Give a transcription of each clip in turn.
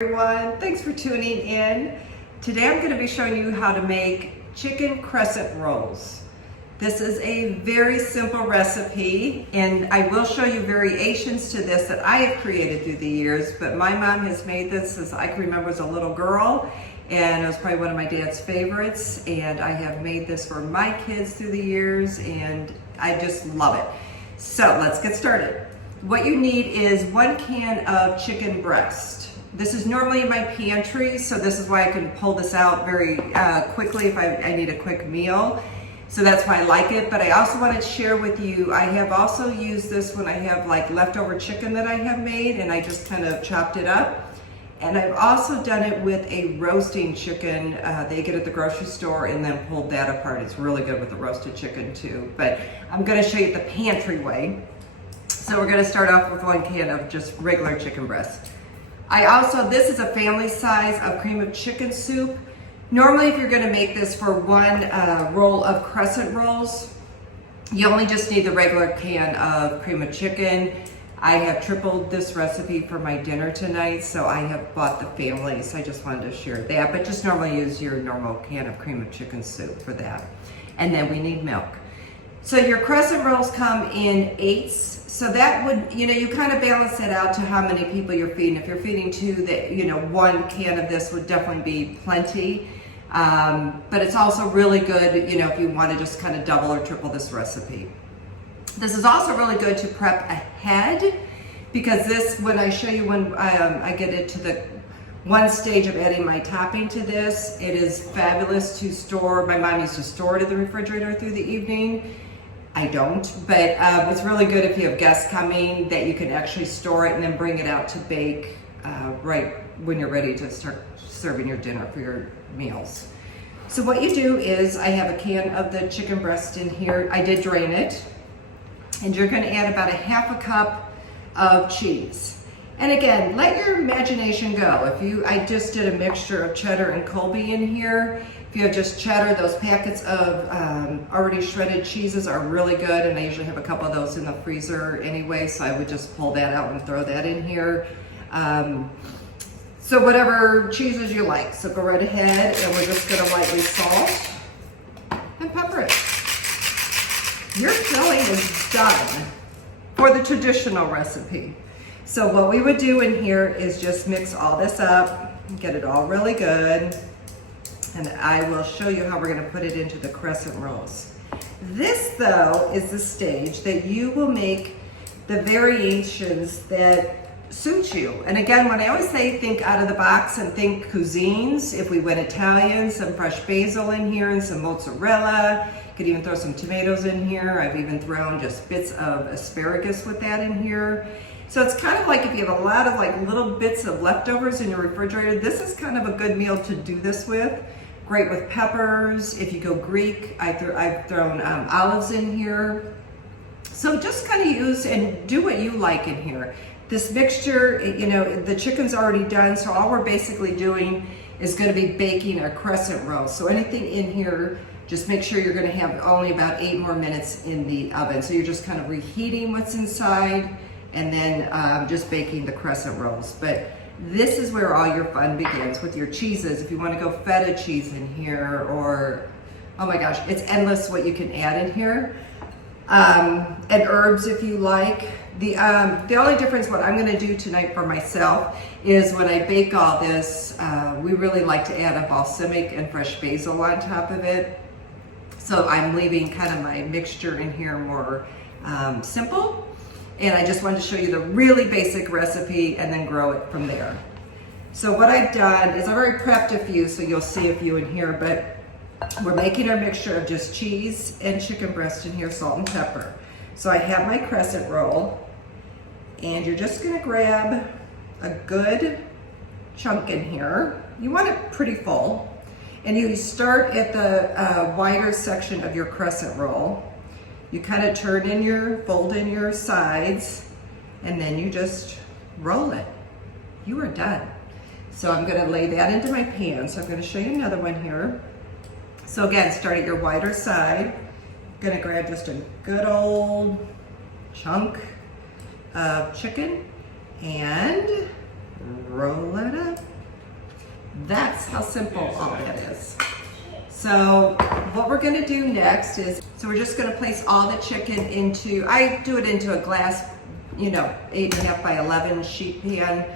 Everyone, thanks for tuning in. Today I'm going to be showing you how to make chicken crescent rolls. This is a very simple recipe, and I will show you variations to this that I have created through the years, but my mom has made this as I can remember as a little girl, and it was probably one of my dad's favorites, and I have made this for my kids through the years, and I just love it. So let's get started. What you need is 1 can of chicken breast. This is normally in my pantry, so this is why I can pull this out very quickly if I need a quick meal. So that's why I like it, but I also want to share with you, I have also used this when I have like leftover chicken that I have made, and I just kind of chopped it up. And I've also done it with a roasting chicken they get at the grocery store, and then pulled that apart. It's really good with the roasted chicken too, but I'm going to show you the pantry way. So we're going to start off with 1 can of just regular chicken breast. This is a family size of cream of chicken soup. Normally, if you're gonna make this for 1 roll of crescent rolls, you only just need the regular can of cream of chicken. I have tripled this recipe for my dinner tonight, so I have bought the family, so I just wanted to share that, but just normally use your normal can of cream of chicken soup for that. And then we need milk. So your crescent rolls come in 8s. So that would, you kind of balance it out to how many people you're feeding. If you're feeding 2, that 1 can of this would definitely be plenty. But it's also really good, if you want to just kind of double or triple this recipe. This is also really good to prep ahead, because this, when I show you when I get it to the 1 stage of adding my topping to this, it is fabulous to store. My mom used to store it in the refrigerator through the evening. I don't, but it's really good if you have guests coming that you can actually store it and then bring it out to bake right when you're ready to start serving your dinner for your meals. So what you do is, I have a can of the chicken breast in here. I did drain it, and you're going to add about 1/2 cup of cheese. And again, let your imagination go. I just did a mixture of cheddar and Colby in here. If you have just cheddar, those packets of already shredded cheeses are really good, and I usually have a couple of those in the freezer anyway, so I would just pull that out and throw that in here. So whatever cheeses you like, so go right ahead, and we're just gonna lightly salt and pepper it. Your filling is done for the traditional recipe. So what we would do in here is just mix all this up, get it all really good, and I will show you how we're gonna put it into the crescent rolls. This, though, is the stage that you will make the variations that suit you. And again, when I always say think out of the box and think cuisines, if we went Italian, some fresh basil in here and some mozzarella. Could even throw some tomatoes in here. I've even thrown just bits of asparagus with that in here. So it's kind of like if you have a lot of like little bits of leftovers in your refrigerator, this is kind of a good meal to do this with. Great with peppers. If you go Greek, I've thrown olives in here. So just kind of use and do what you like in here. This mixture, the chicken's already done, so all we're basically doing is going to be baking a crescent roll. So anything in here, just make sure you're going to have only about 8 more minutes in the oven. So you're just kind of reheating what's inside, and then just baking the crescent rolls. But this is where all your fun begins with your cheeses. If you want to go feta cheese in here, or, oh my gosh, it's endless what you can add in here. And herbs if you like. The only difference what I'm going to do tonight for myself is when I bake all this, we really like to add a balsamic and fresh basil on top of it. So I'm leaving kind of my mixture in here more simple. And I just wanted to show you the really basic recipe and then grow it from there. So what I've done is I've already prepped a few, so you'll see a few in here, but we're making our mixture of just cheese and chicken breast in here, salt and pepper. So I have my crescent roll, and you're just gonna grab a good chunk in here. You want it pretty full, and you start at the wider section of your crescent roll. You kind of fold in your sides, and then you just roll it. You are done. So I'm gonna lay that into my pan. So I'm gonna show you another one here. So again, start at your wider side. Gonna grab just a good old chunk of chicken and roll it up. That's how simple all that is. So what we're gonna do next is, so we're just gonna place all the chicken into, I do it into a glass, 8.5 by 11 sheet pan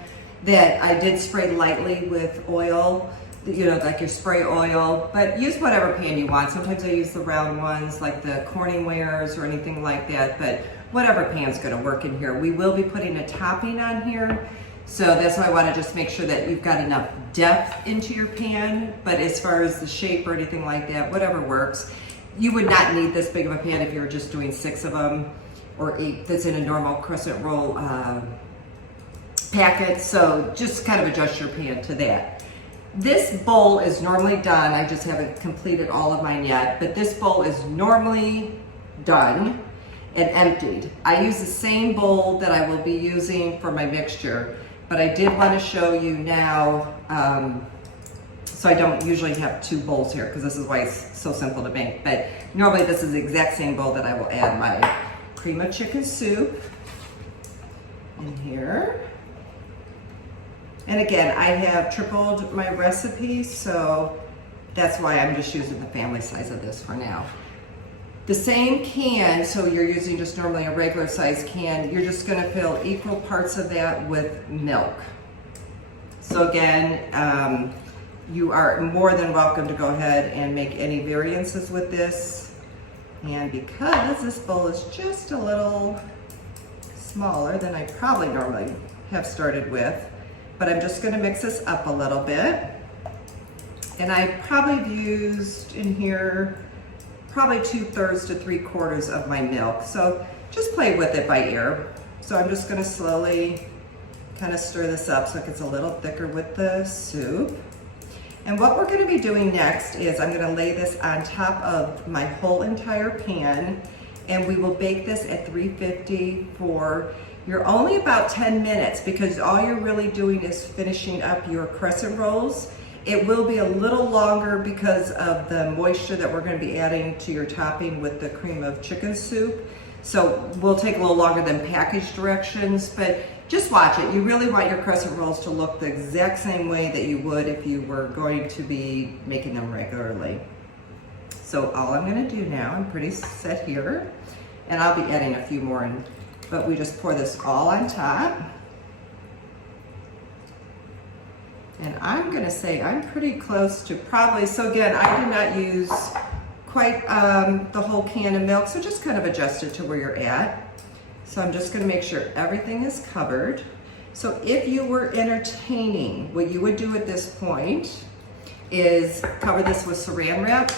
that I did spray lightly with oil, like your spray oil, but use whatever pan you want. Sometimes I use the round ones like the Corningwares or anything like that, but whatever pan's gonna work in here. We will be putting a topping on here. So that's why I want to just make sure that you've got enough depth into your pan, but as far as the shape or anything like that, whatever works. You would not need this big of a pan if you were just doing 6 of them or 8 that's in a normal crescent roll packet. So just kind of adjust your pan to that. This bowl is normally done. I just haven't completed all of mine yet, but this bowl is normally done and emptied. I use the same bowl that I will be using for my mixture, but I did want to show you now, so I don't usually have 2 bowls here because this is why it's so simple to make, but normally this is the exact same bowl that I will add my cream of chicken soup in here. And again, I have tripled my recipe, so that's why I'm just using the family size of this for now. The same can, so you're using just normally a regular size can, you're just gonna fill equal parts of that with milk. So again, you are more than welcome to go ahead and make any variances with this. And because this bowl is just a little smaller than I probably normally have started with, but I'm just gonna mix this up a little bit. And I probably used in here probably 2/3 to 3/4 of my milk. So just play with it by ear. So I'm just gonna slowly kind of stir this up so it gets a little thicker with the soup. And what we're gonna be doing next is I'm gonna lay this on top of my whole entire pan, and we will bake this at 350 for you're only about 10 minutes because all you're really doing is finishing up your crescent rolls. It will be a little longer because of the moisture that we're going to be adding to your topping with the cream of chicken soup. So we'll take a little longer than package directions, but just watch it. You really want your crescent rolls to look the exact same way that you would if you were going to be making them regularly. So all I'm going to do now, I'm pretty set here, and I'll be adding a few more in, but we just pour this all on top. And I'm gonna say I'm pretty close to probably, so again, I did not use quite the whole can of milk, so just kind of adjust it to where you're at. So I'm just gonna make sure everything is covered. So if you were entertaining, what you would do at this point is cover this with saran wrap,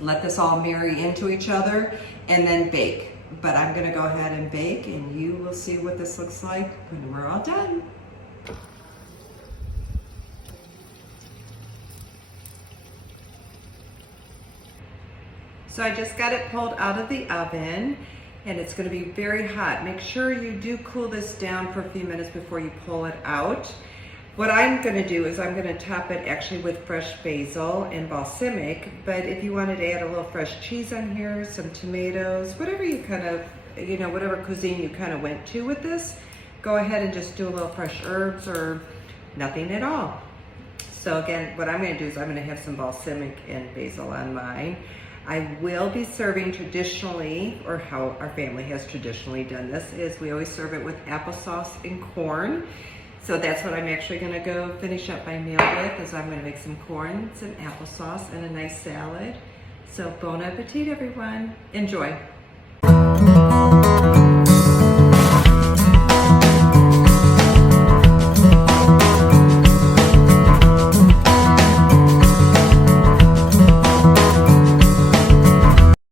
let this all marry into each other, and then bake. But I'm gonna go ahead and bake, and you will see what this looks like when we're all done. So I just got it pulled out of the oven, and it's gonna be very hot. Make sure you do cool this down for a few minutes before you pull it out. What I'm gonna do is I'm gonna top it actually with fresh basil and balsamic, but if you wanted to add a little fresh cheese on here, some tomatoes, whatever you kind of, whatever cuisine you kind of went to with this, go ahead and just do a little fresh herbs or nothing at all. So again, what I'm gonna do is I'm gonna have some balsamic and basil on mine. I will be serving traditionally, or how our family has traditionally done this, is we always serve it with applesauce and corn. So that's what I'm actually gonna go finish up my meal with, is I'm gonna make some corn, some applesauce, and a nice salad. So bon appetit, everyone. Enjoy.